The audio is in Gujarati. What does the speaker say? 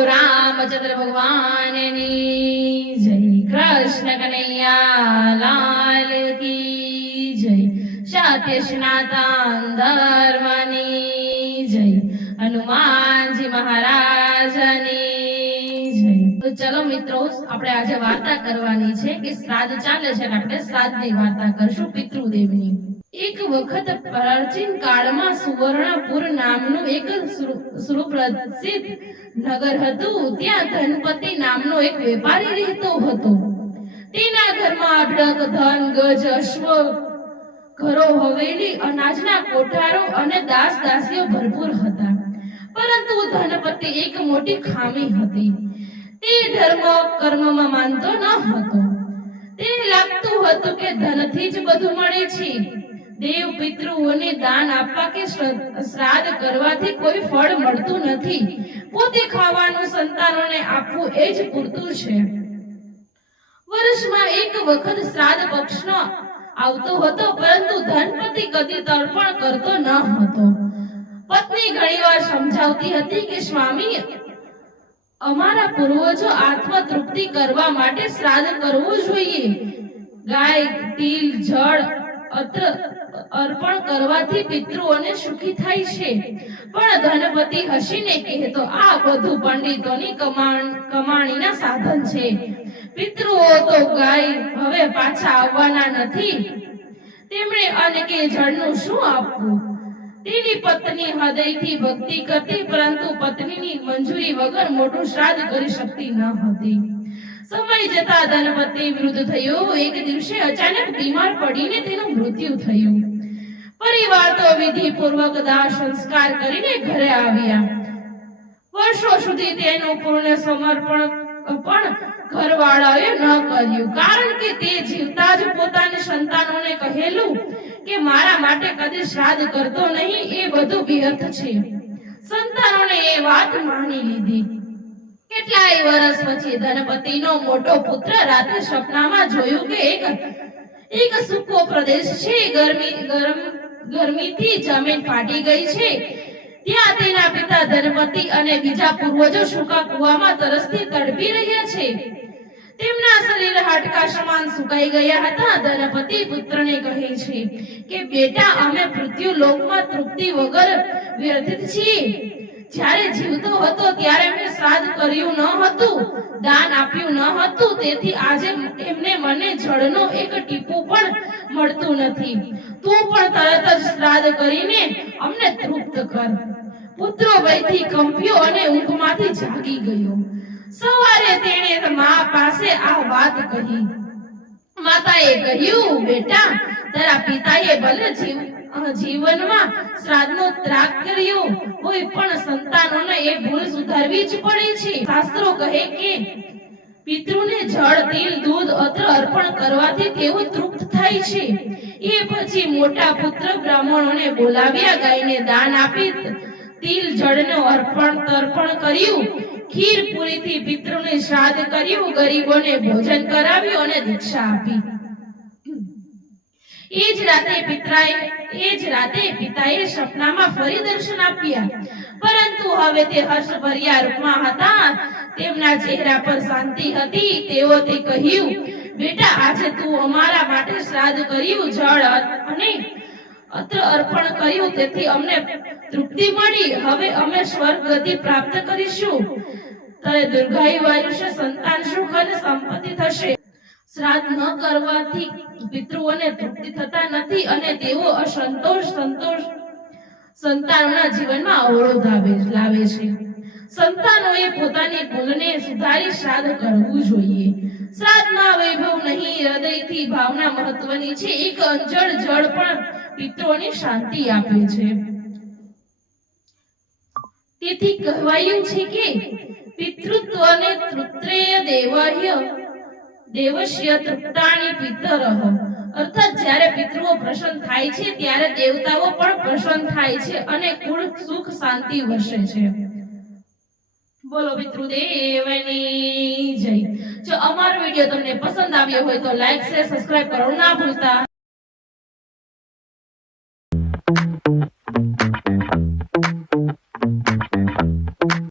બોલો રામચંદ્ર ભગવાનની જય કૃષ્ણ કનૈયા કી જય સત્ય સનાતન ધર્મની જય હનુમાનજી મહારાજની જય તો ચલો મિત્રો આપણે આજે વાર્તા કરવાની છે કે શ્રાદ્ધ ચાલે છે આપણે શ્રાદ્ધની વાર્તા કરશું પિતૃદેવની. એક વખત પ્રાચીન કાળમાં સુવર્ણપુર નામનું એક સુપ્રસિદ્ધ નગર હતું. ત્યાં ધનપતિ નામનો એક વેપારી રહેતો હતો. તેના ઘરમાં અઢળક ધન, ગજ, અશ્વ, ઘરો, હવેલી, અનાજના કોઠારો અને દાસ દાસીઓ ભરપૂર હતા. પરંતુ ધનપતિ એક મોટી ખામી હતી. તે ધર્મ કર્મમાં માનતો ન હતો. તેને લાગતું હતું કે ધનથી જ બધું મળે છે. દેવ પિતૃઓને દાન આપવા કે શ્રાદ્ધ કરવાથી કોઈ ફળ મળતું નથી. પોતે ખાવાનું સંતાનોને આપવું એ જ પૂરતું છે. વર્ષમાં એક વખત શ્રાદ્ધ પક્ષનો આવતો હતો, પરંતુ ધનપતિ કદી તર્પણ કરતો ન હતો. પત્ની ઘણીવાર સમજાવતી હતી કે, સ્વામી, અમારા પૂર્વજો આત્મ તૃપ્તિ કરવા માટે શ્રાદ્ધ કરવું જોઈએ. ગાય, તિલ, જળ અત્ર અર્પણ કરવાથી પિતૃઓને સુખી થાય છે. પણ ધનપતિ હસીને કહેતો આ બધું પંડિતોની કમાણ, કમાણીના સાધન છે. પિતૃઓ તો ગાય હવે પાછા આવવાના નથી. તેમણે અને કે જળનું શું આપવું? તેની પત્ની હૃદયથી ભક્તિ કરતી, પરંતુ પત્નીની મંજૂરી વગર મોટું શ્રાદ્ધ કરી શકતી ન હતી. સમય જતા ધનપતિ વૃદ્ધ થયો. એક દિવસે અચાનક બીમાર પડીને તેનું મૃત્યુ થયું. પરિવાર તો વિધિ પૂર્વક દાહ સંસ્કાર કરીને ઘરે આવ્યા. વર્ષો સુધી તેનું પૂર્ણ સમર્પણ, પણ ઘરવાળાએ ન કર્યું. કારણ કે તે જીવતા જ પોતાની સંતાનોને કહેલું કે મારા માટે કદી શ્રાદ્ધ કરતો નહીં. એ બધું વ્યર્થ છે. સંતાનોને એ વાત માની લીધી. કેટલાય વર્ષ પછી ધનપતિનો મોટો પુત્ર રાતે સપનામાં જોયું કે એક એક સૂકો પ્રદેશ છે, ગરમી, ગરમ, ગરમીથી જમીન ફાટી ગઈ છે. ત્યાં તેના પિતા ધનપતિ અને બીજા પૂર્વજો સૂકા કુવામાં તરસથી તડપી રહ્યા છે. તેમના શરીર હાડકા સમાન સુકાઈ ગયા હતા. ધનપતિ પુત્રને કહે છે કે, બેટા, અમે મૃત્યુ લોકમાં તૃપ્તિ વગર વ્યથિત છીએ. જ્યારે જીવતો હતો કર્યું ન હતું, દાન આપ્યું ન હતું, તેથી આજે એમને મને જળનો એક ટીપું પણ મળતું નથી. તું પણ તરત જ શ્રાદ્ધ કરીને અમને તૃપ્ત કર. પુત્રો ભયથી કંપ્યો અને ઊંઘમાંથી જાગી ગયો. સવારે તેણે મા પાસે આ વાત કહી. માતાએ કહ્યું, બેટા, તારા પિતાએ ભલે જીવ જીવનમાં શ્રાદ્ધનો ત્યાગ કર્યો હોય પણ સંતાનોને એ ભૂલ સુધારવી જ પડે છે. શાસ્ત્રો કહે કે પિતૃને જળ, તેલ, દૂધ, અત્ર અર્પણ કરવાથી તેઓ તૃપ્ત થાય છે. એ પછી મોટા પુત્ર બ્રાહ્મણોને બોલાવ્યા, ગાયને દાન આપી, તિલ, જળનો અર્પણ, તર્પણ કર્યું. ખીર પૂરીથી પિતૃને શ્રાદ્ધ કર્યું, ગરીબોને ભોજન કરાવ્યું અને દીક્ષા આપી. એ જ રાતે પિતરાએ, એ રાતે પિતાએ સપનામાં ફરી દર્શન આપ્યા. પરંતુ હવે તે હર્ષભર્યા રૂપમાં હતા. તેમના ચહેરા પર શાંતિ હતી. તેઓ તે કહ્યું, બેટા, આજે તું અમારા માટે શ્રાદ્ધ કર્યું જળ અને અત્ર અર્પણ કર્યું. તેથી અમને તૃપ્તિ મળી. હવે અમે સ્વર્ગ ગતિ પ્રાપ્ત કરીશું. તારે દીર્ઘાયુ આયુષ્ય સંતાન સુખ અને સંપત્તિ થશે. શ્રાદ્ધ ન કરવાથી પિતૃઓને તૃપ્તિ થતા નથી અને તેઓ અસંતોષ, સંતોષ, સંતાનોના જીવનમાં અવરોધ લાવે છે. સંતાનોએ પોતાની ભૂલને સુધારી શ્રાદ્ધ કરવું જોઈએ. શ્રાદ્ધમાં વૈભવ નહીં, હૃદયથી ભાવના મહત્વની છે. એક અંજળ જળ પણ પિતૃઓને શાંતિ આપે છે. તેથી કહેવાયું છે કે પિતૃત્વને તૃત્રેય દેવહ્ય દેવસ્ય પ્રાણી પિતરઃ અર્થાત જ્યારે પિતૃઓ પ્રસન્ન થાય છે, ત્યારે દેવતાઓ પણ પ્રસન્ન થાય છે અને કુળ સુખ શાંતિ વસે છે. બોલો પિતૃદેવની જય. જો અમારો વીડિયો તમને પસંદ આવ્યો હોય તો લાઈક શેર સબસ્ક્રાઇબ કરવાનું ના ભૂલતા.